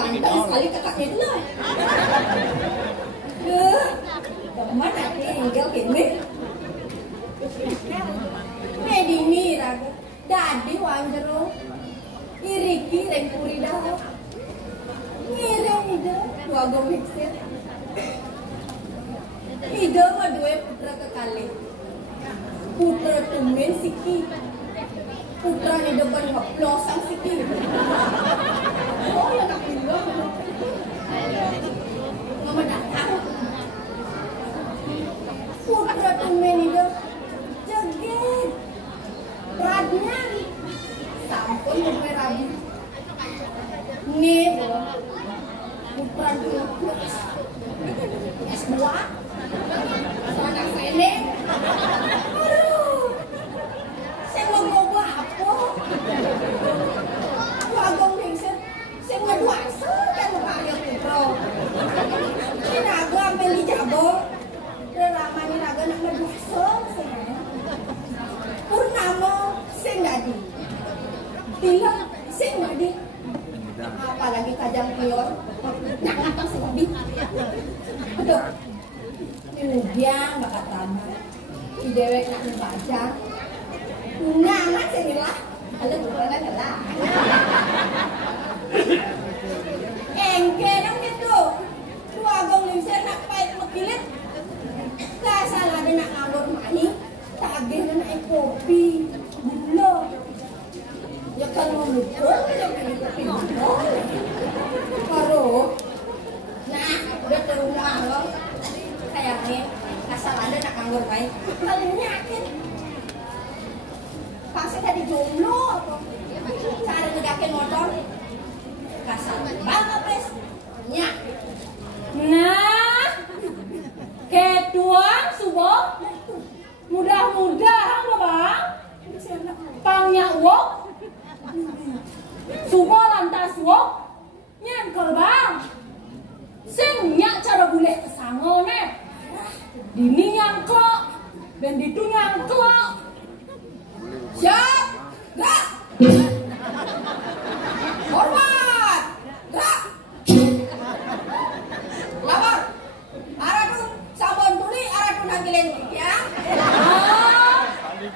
ganteng sekali kakaknya itu loh. Teman aku tinggal gini. Medini raga, dadi wanjero, iriki rengpuri dah. Ngiring ide, dua gomixer. Ide mah dua putra kekali. Putra tumen siki. Putra ni depan haplosan siki. Oh ya nak bilang. Ngama datang. Putra tumen ide joget. Radnya sampun sampai rabi. Nih putra dulu S2 anak saya aduh saya mau ngobrol apa wagong ningsen saya mau duasa kan lumayan putra ini naga ambil di jabong lama ini naga nak duasa saya purnama saya ngadi bilang saya ngadi apalagi kajang pior nak ngatang sedih aduh ujian bakat lama si dewek nak membaca ngangat sinilah kalau bukan adalah engke dong gitu dua gong limser nak pahit mekilit gak salah ada nak nganggur mani tagih na naik kopi gula ya kalau mukul ya naik kopi gula karo nah udah ke rumah lo kayaknya asal ada nak nganggur baik kalau nyakin pasti tadi jomblo apa cara negakin motor kasar banget pres nyak nah keduang subuh mudah-mudahan lo bang pangnya uang subuh lantas uang nyengkel bang sing nyak cara boleh kesango nih dini nyangkok dan ditu nyangkok siap gak hormat gak lapor arah tuh sabon tuli arah tuh nangkilen ya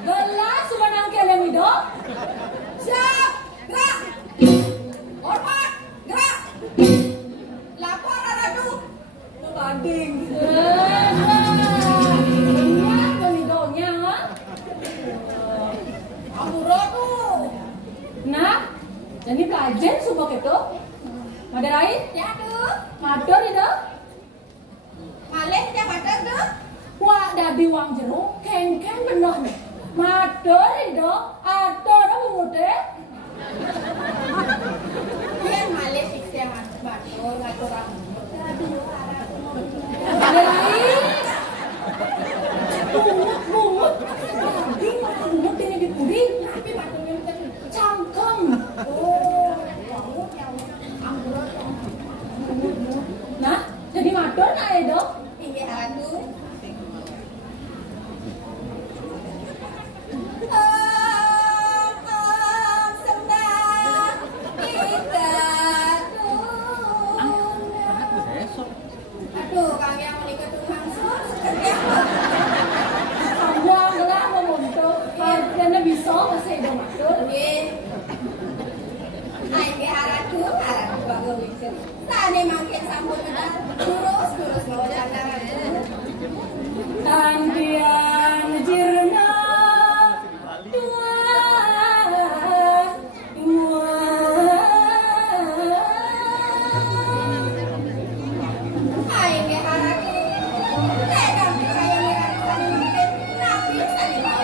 gelas cuma nangkilen itu siap gak hormat gak lapor arah tuh banding nah, jadi pelajar subok itu ada lain? Ya tuh mador itu malih ya mador tuh wah dadi uang jeruk keng-keng bener nih mador itu ador muda yang malih fiksi yang mador ngatur rambut ada lain bungut bungut ini dipuding tapi madornya cangkem oh bangut yang anggur nah jadi mador nak itu ini haratu aduh kang yang menikah tuh langsung sambung lah mau untuk harganya bisa masih ada mador Aing haratu bangun itu. Tadi makin sambut terus bawa jalan. Ambian jirna dua Aing haratu. Tega kaya makin nabi tadi mau.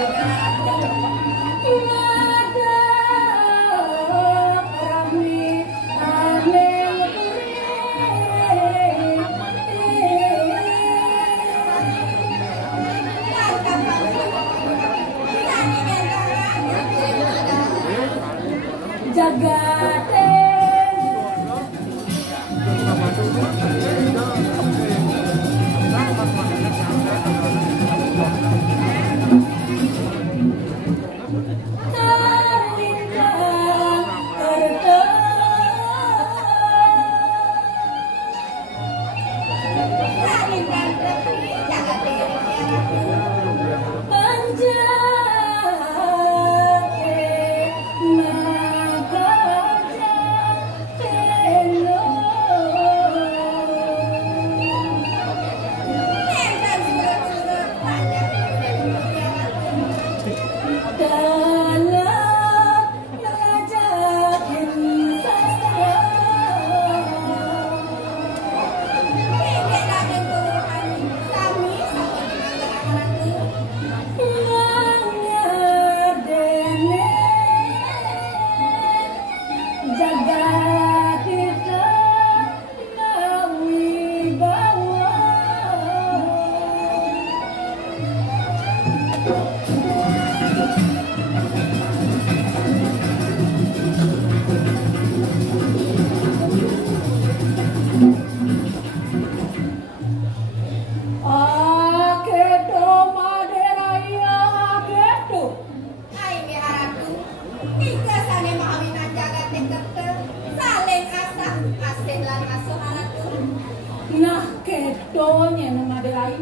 doanya nama derai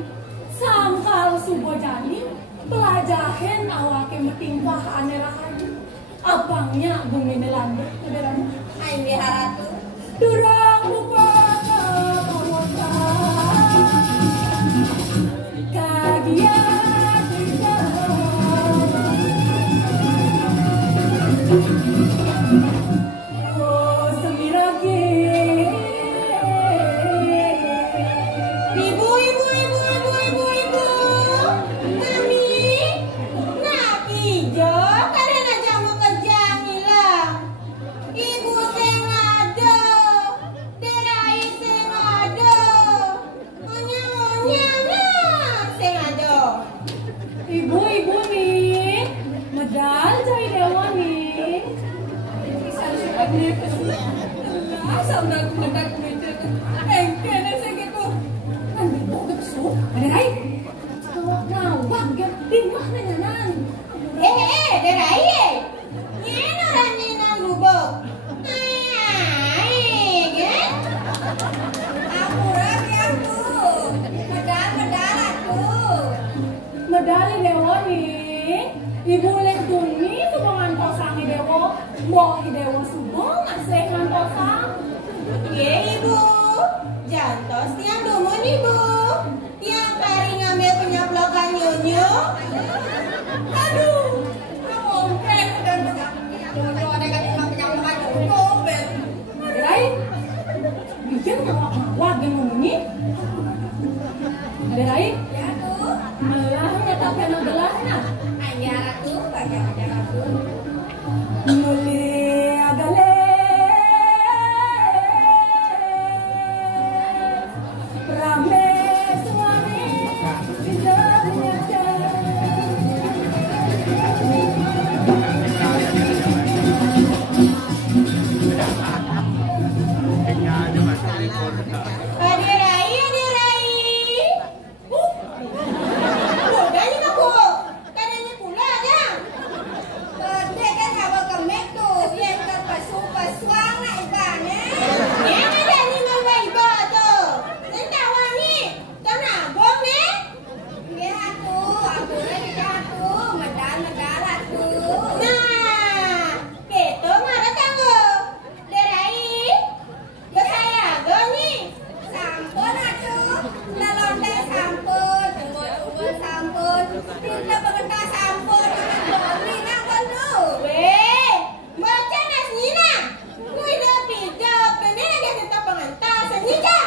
sangkal subuh jani pelajahan awake metingkah aneh rahayu abangnya bumi nelanda negara Aing diharatu durang lupa kagian kita oh semirage Ibu Mami nak ijo karena jamu kerja ngilang Ibu sengado derai sengado onya sengado ibu nih medal cai dewa nih sampai mendekat meja engkene segitu nanti mau besu ada lain nawak di mana nyanan derai nyeno rani nang lubuk aku rapi aku medal aku medali dewa nih ibu lek tuni subuh ngantau sangi dewa mau dewa subuh ngasih ngantau sang Ibu jantos tiang dumun ibu tiang kari ngambil penyaplokan nyonyo aduh ngomongin dan nyonyo ada kan cuma penyaplokan nyonyo ada lain bikin ngawak yang ngomongnya ada lain ya tuh malah nyata penang gelas nah ayah ratu banyak ratu mulia gale rame suami tidak nyata Adirai udah nih aku kadangnya pula aja dia kan abang kemek tuh yang terpasuang nak ibaratnya yang ada nih mama iba tuh nanti wangi karena abang nih dia aku lagi aku medal aku nah itu marah tanggo derai saya goni sampun atuh lalonte sampun tunggu sampun kita pengentas sampun goni nang kono weh baca nasnina kuwi da pijat bener ada tetap pengentas senyika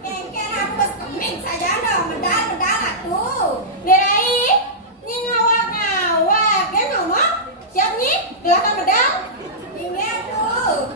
kengken aku bes keming saja dong medal atuh derai ni ngawak kan ngomong siap nih gelasan medal ini atuh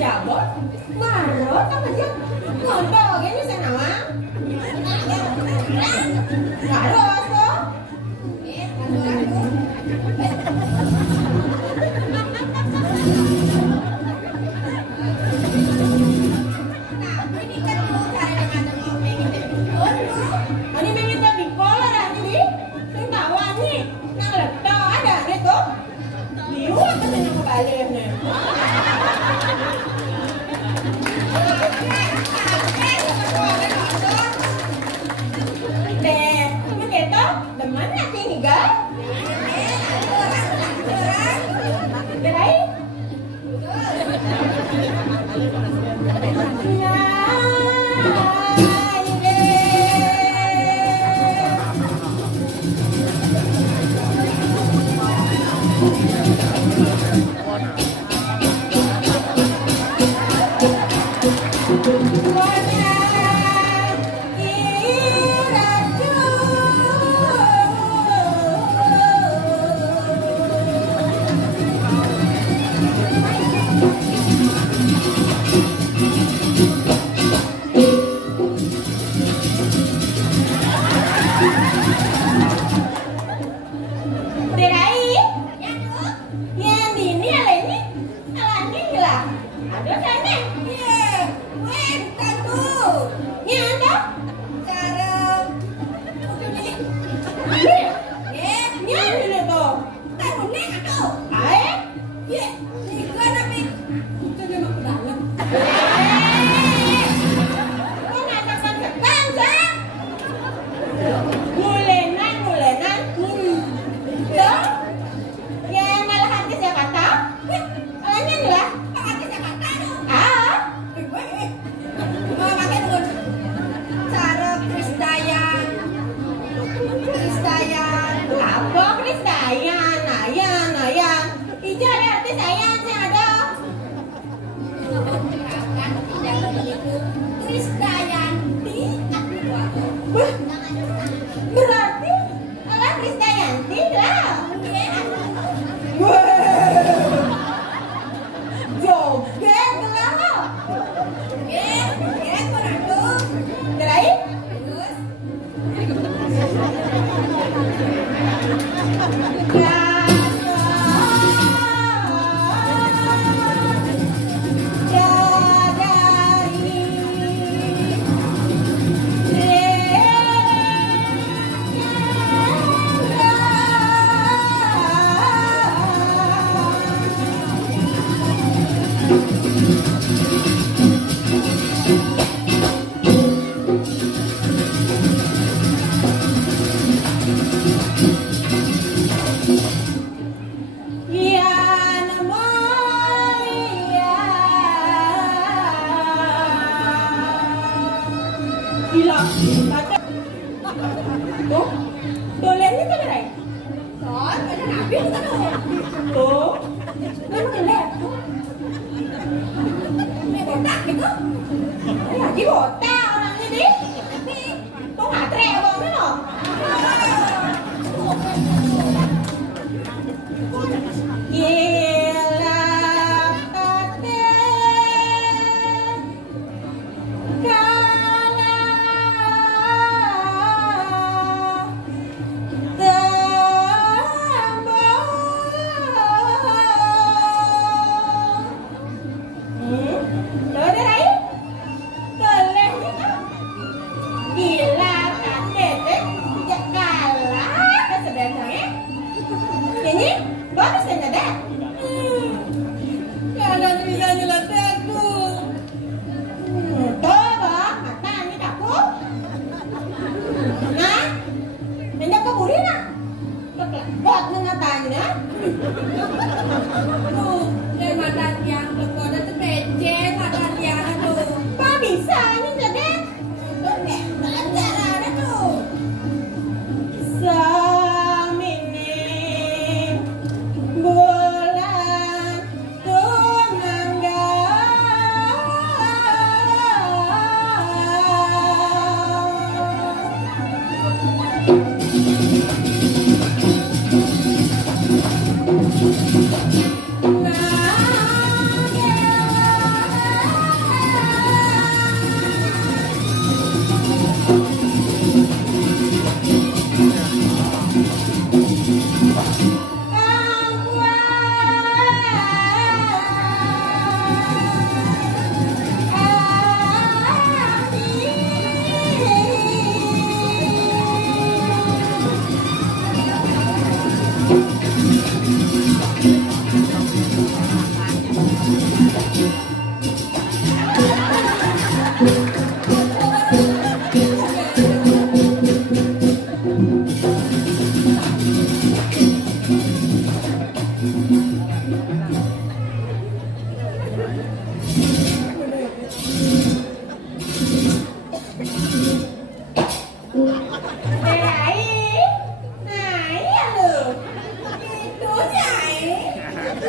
jabon, marot apa aja, ngontol gini saya nama, marot tuh, ini mengita bikola dah jadi, saya tahu ni, nang letak ada gitu, lihat kan yang kebalik ni.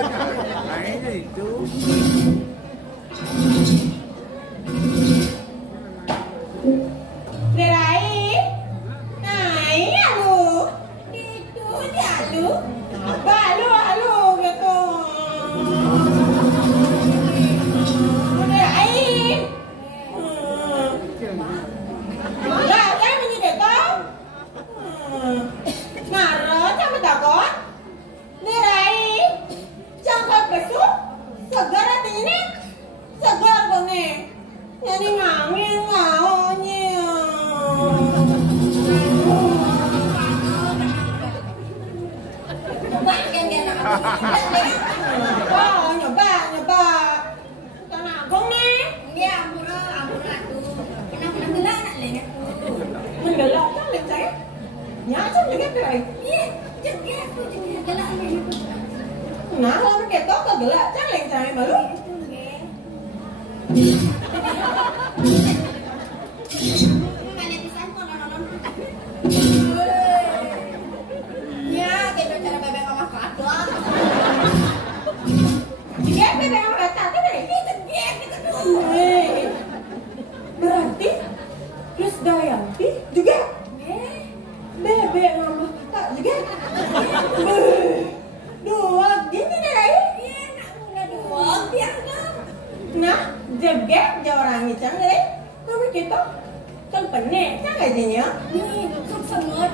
Mainnya itu. Nerai, naik ya lu, itu dia lu, alu gitu. Nerai, enggak kan ini gitu. Marah sama takut. Nerai, jangan besok, segar ini, segar banget. Jadi ngangin ngaunya. Nyoba. Tanah Agung nih. Iya, ampun atuh. Kenapa gelak nak leh? Menggelak kan lek saya. Nyacam juga kai. Iya, jeget gelak leh. Nah, kalau ketok ke gelak kan lek saya baru. Ya, kita cara bebek sama kadal. Dia bebek sama kata tuh deh. Berarti Krisdayanti juga bebek sama kata juga. Dua gini deh. Iya, nak mula dua biar dong. Nah, jeget orang itu deh. Tapi kita kan penek kan gajinya. Nih, suk semua.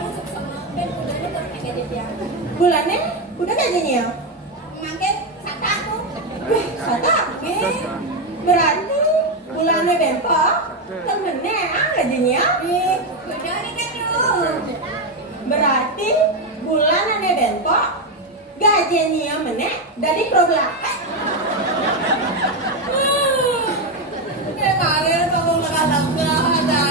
Dan bulannya baru gaji dia. Bulannya udah gajinya. Makin sata tuh. Sata. Berarti bulannya bempok kan penek gajinya. Udah nih kan tuh. Berarti bulannya bempok gajinya menek dari problem. Ya kalian kalau lega-lega ada.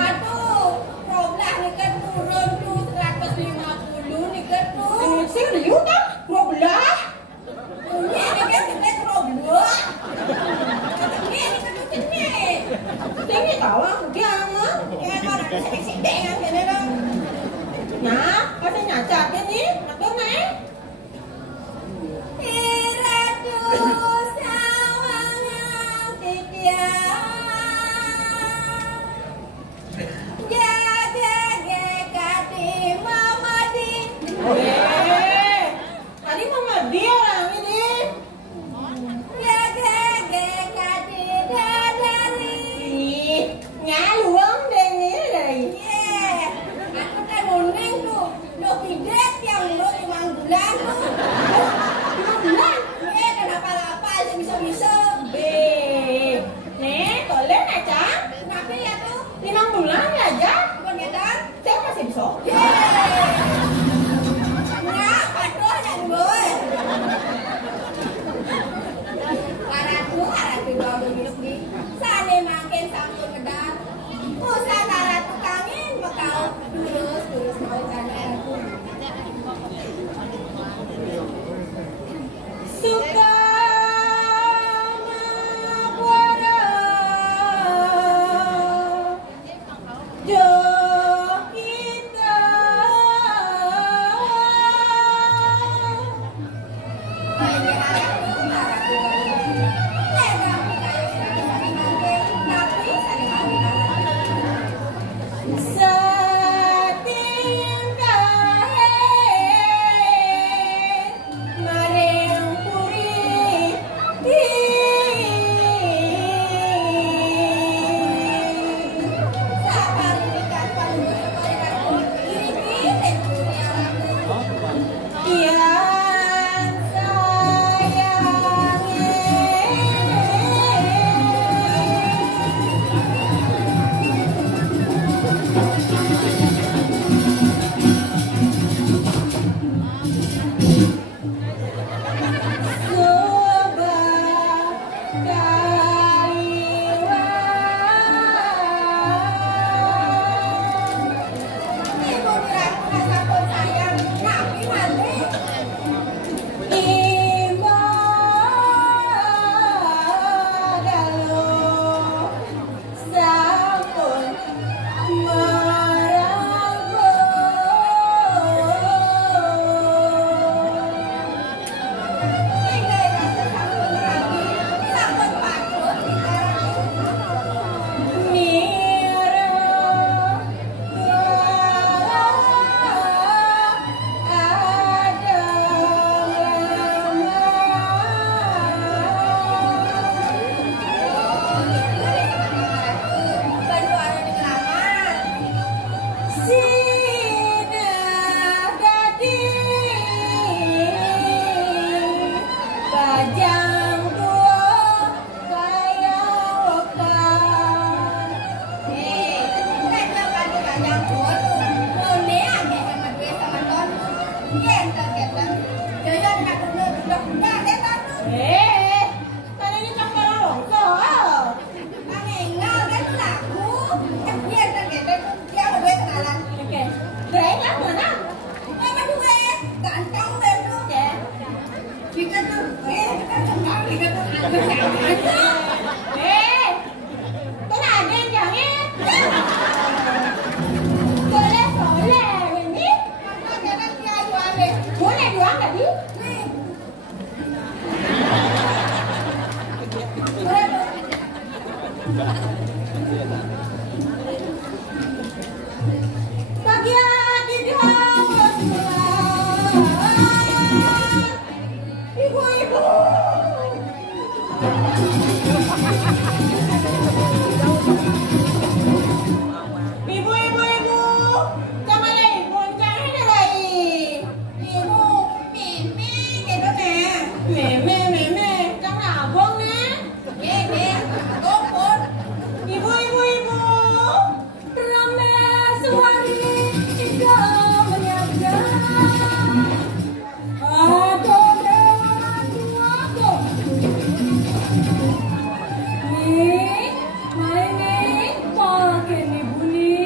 Aduh, problem nih kan turun tuh 150 nih kan tuh. Serius kan? Problem? Ini kan kita problem. Ini kan tuh ini. Ini tahu aku jangan. Ya kalau ada sedek kan ini dong. Nah, kasih nyacat ini, aku nih. Iratu sawangan titian. Tadi mama dia orang ini. Ih, nyaluang deh ini dari. Nih, boleh aja. 5 bulan aja. Saya masih bisa. Sane makin sampun medar. Usah ratu kangen bakal lurus mau jalan. Suka buana jo kita setingkah maring puri Tôi là đen chẳng em. Boleh, ini. Boleh doang tadi. Bagian di ibu-ibu. Ibu, jangan lagi goncang ini lagi. Ibu, mimi, kayak gimana? Meme, jangan abang nih. Mimi, telepon. Ibu. Rame suari tiga menyaga. Aku dewa nih, main nih, pakai nih bunyi.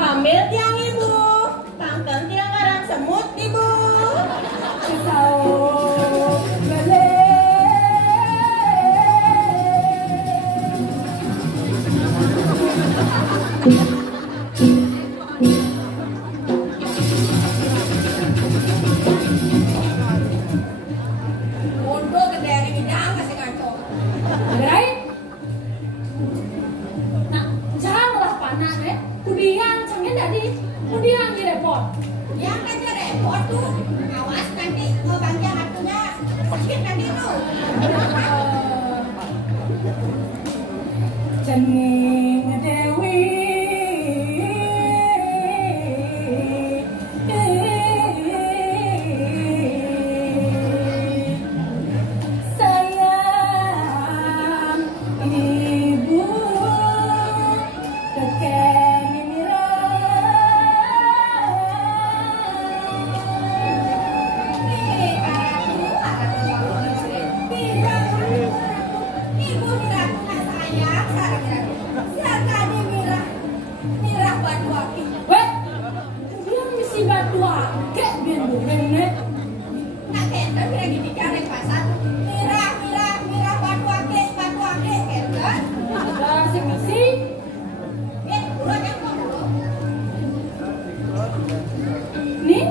Ambil tiang ibu, tangkan tiang karang semut ibu. Pisau bele. Bodoh kedai ini jangan kasih ngaco. Berai? Nah, janganlah panas deh. Kudian, canggih tadi. Kudian di repot. Yang aja repot tuh. Awas nanti bagian atunya sakit nanti tuh. Cening Dewi. Sayang ibu, teken Ibu Mira tuh nggak sayang, silakan Mira. Mira buat wakil. Weh, dia mesti batu akek biar bener. Nak kenter Mira gini cari pasar. Mira buat wakil kenter. Ada si misi. Dulu aja kok dulu. Nih,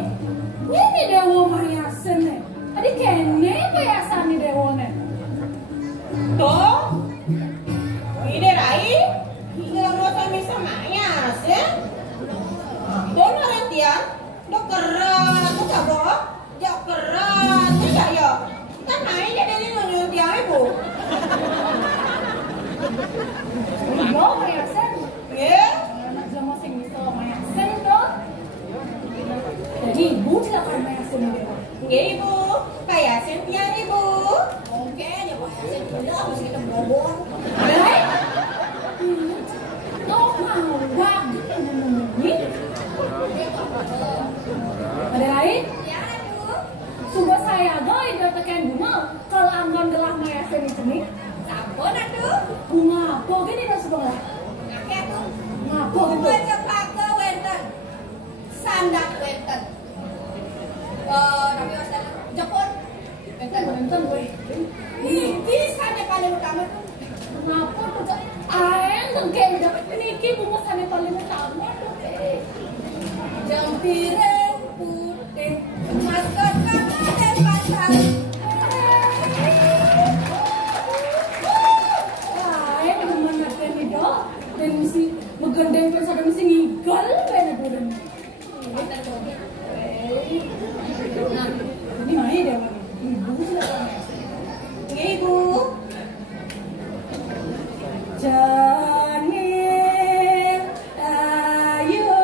ini dewa mayasen nih. Tadi kene mayasan nih dewa nih. Tuh, ini Rai. Ini lo suami sama mayasen. Tuh orang dia, dok kerat, tuh kabo, jauh kerat, tuh ya. Kan main dia dari nunjuk dia ibu. Iya mayasen. Ya, anak zaman sing bisa mayasen tuh. Jadi ibu silakan mayasen dewa. Nggih ibu, mayasen tiang ibu. Oke, ya Pak Yasin udah mesti kita bobon. Baik. Noh mau wagin ini. Ada lain? Ya, Bu. Suba saya boy udah tekan bunga. Kalau anggon gelah mayasen di sini. Sampun atuh. Bunga apa gini dah sebelah. Oke, Bu. Ngapa gitu? Baca pake wenten. Sandak wenten. Tapi wasana Jepun. Wenten. Benten gue. Ini sana paling utama tuh. Kenapa tuh Cak? Aeng tengke dapat niki bunga sana paling utama tuh. Jempire putih. Maskot kamu dan pasar. Aeng gimana kan itu? Dan mesti megandeng kan sadar mesti ngigal kan bulan. Nah, ini main deh, Mami. Ibu silakan. Ibu. Jani ayo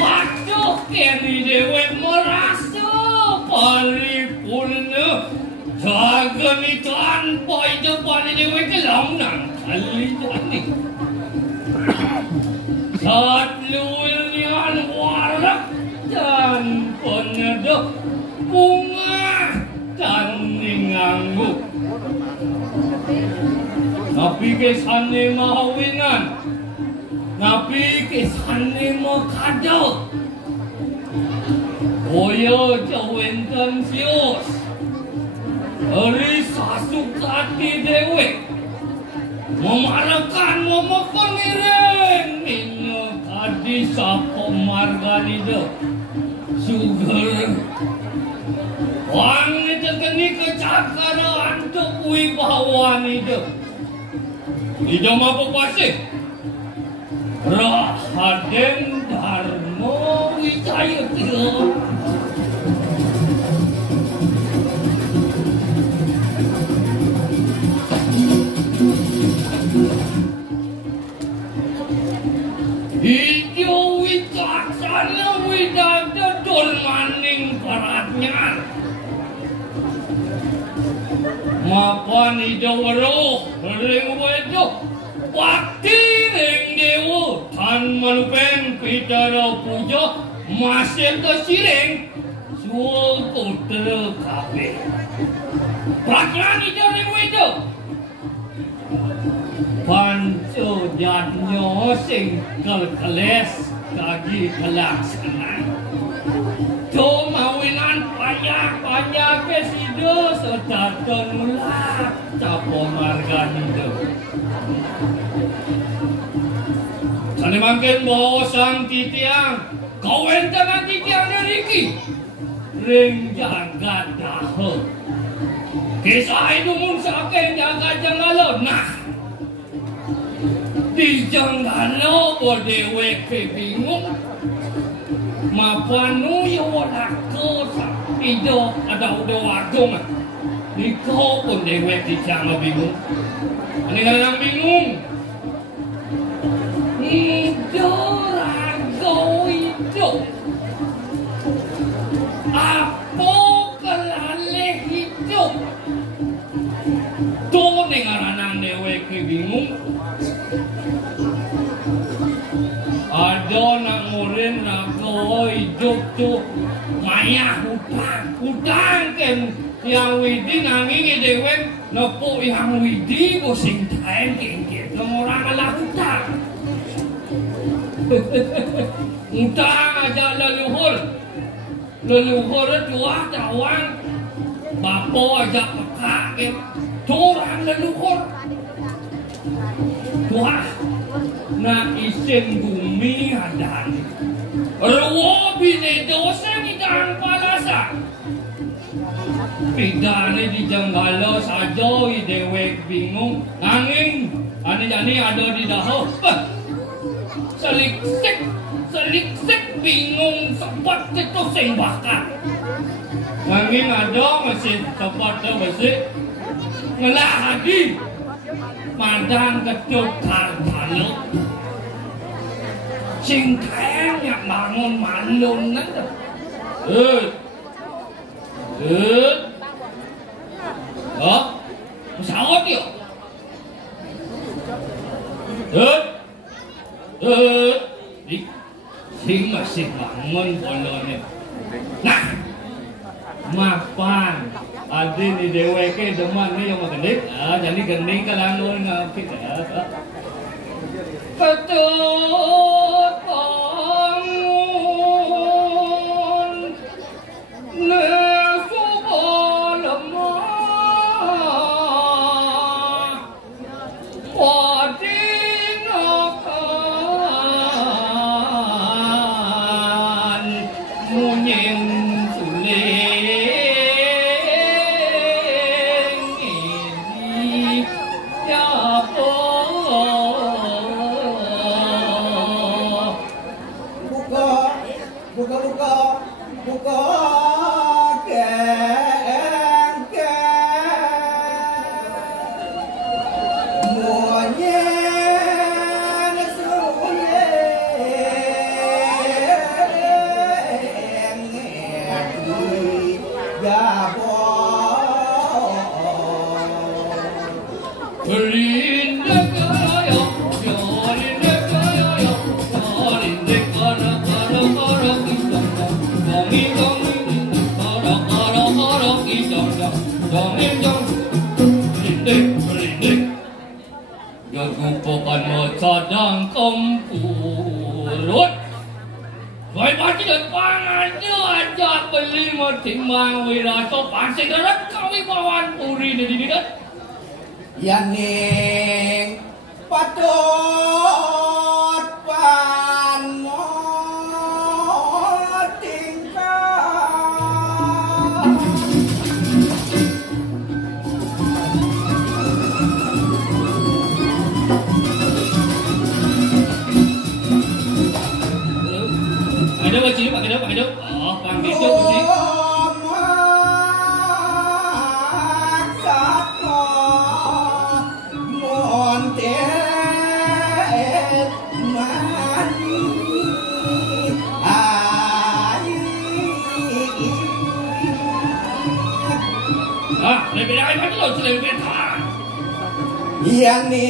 Waduh, kene dhewe merasa Jaga ni tanpa itu pada dewa ke lanang kali ni. Satlunya warak dan penyedap bunga dan ningangu. Napi kesane mahawinan, napi kesane makadal. Oyo jawenten sios. Hari sasukati dewe memarakan memepengiring minyo kadi sapo marganido sugar wang itu kini kecakaran untuk wibawan itu tidak mampu pasih Raden Dharma Wijaya Hijau wicaksana widada dol maning paratnya mapan hijau weruh ring wedo wakti ring dewa tan manupen pitara puja masih kesiring suul kutra kabe paratnya hijau ring wedo Panco jadnya sing keles kagi kelaksanaan. To mawinan payah kesido setarton mulak capo marga hidup. Sani mangkin bawa sang titiang kau enten titiangnya Riki ring jaga daho. Kisah itu mun saking jaga jangalo nah di janggalo bodewe bingung mapanu yo lakko ido ada udah wadong di kau pun dewe di jangan bingung ini kadang bingung ido rago ido apa kelale hidup tuh nengaranang dewe bingung ada nak murid nak kau hidup tu maya hutang kan yang widi nanging dewen nopo yang widi bosing taen kengke orang ala hutang hutang aja leluhur tua cawan bapo aja peka tu orang leluhur tua na isin bumi adan rawa bine dosa idang palasa pidane di janggalo saja idewek bingung nanging ani ada di daho seliksik bingung sempat itu sing bakar nanging ada masih sempat masih ngelah hadi madang kecut kargalo sing kaya yang bangun malun nanti pesawat yuk sing masih bangun polone nah mapan adi ni deweke deman ni yang magenik jadi gening kalangun ngapit ketut bangun nesuba lemah wadinakan munying Koro-koro idong-dong Rindik Yagupokan mo sadang kempurut Kaya pati dan pangan nyo aja beli mo timbang wiraso pasing darat kami bawan puri na dinidat Yaning patut pan mo pakai dong. Oh, panggil sih. Lebih dari itu loh, lebih tahan. Yang ni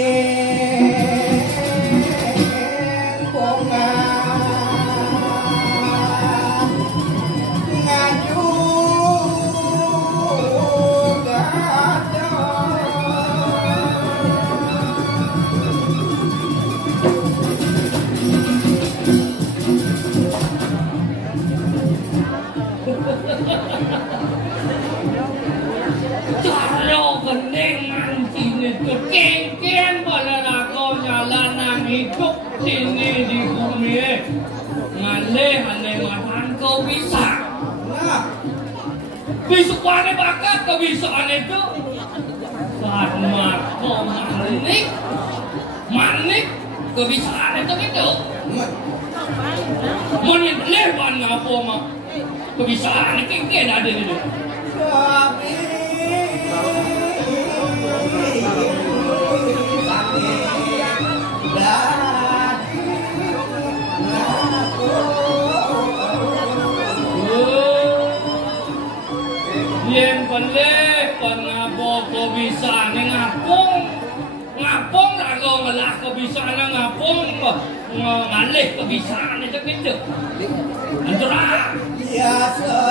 Kengken pada rakyat jalanan hidup sini di bumi ngalih matan kau bisa besok wane bakat kebisaan itu sama kau manik kebisaan itu gitu manik lewan ngapo mah kebisaan kengken ada itu Yang pelih pengapo bisa ngapung lagu ngelah kebisaan ngapung ngalih kebisaan itu gitu antara biasa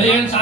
Yang